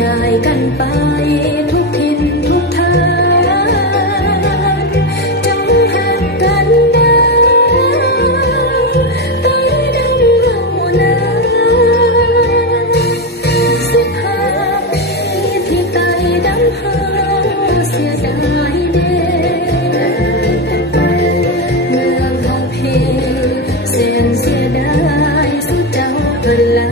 ง่ายกันไปทุกทิศทุกทางจงหักกันนะใต้ดำเฮานา15 ปีที่ใต้ดำเฮาเสียดายเด้เมืองเฮาเพแสนเสียดายสุดเจ้าเพิ่นลา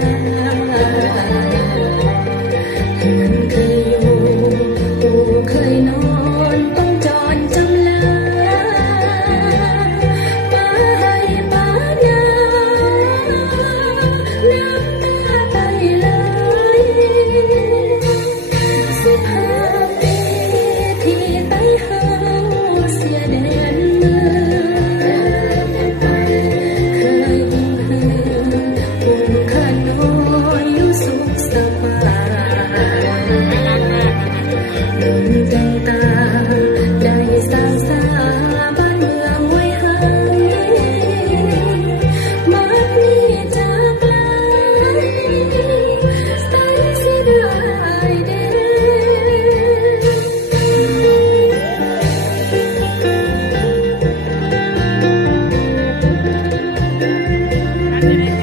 เคยนอนต้องจรจำลาป้าให้ป้านาน้ำตาไหลเลย15 ปีที่ใต้เฮาเสียแดนเมืองเคยหุ่มหือหุ่มขาน้อยอยู่สุขสบายตั้งตาได้สร้างสาบ้านเมืองไว้ให้มักมีจากไกลใส่เสียดายเด้อ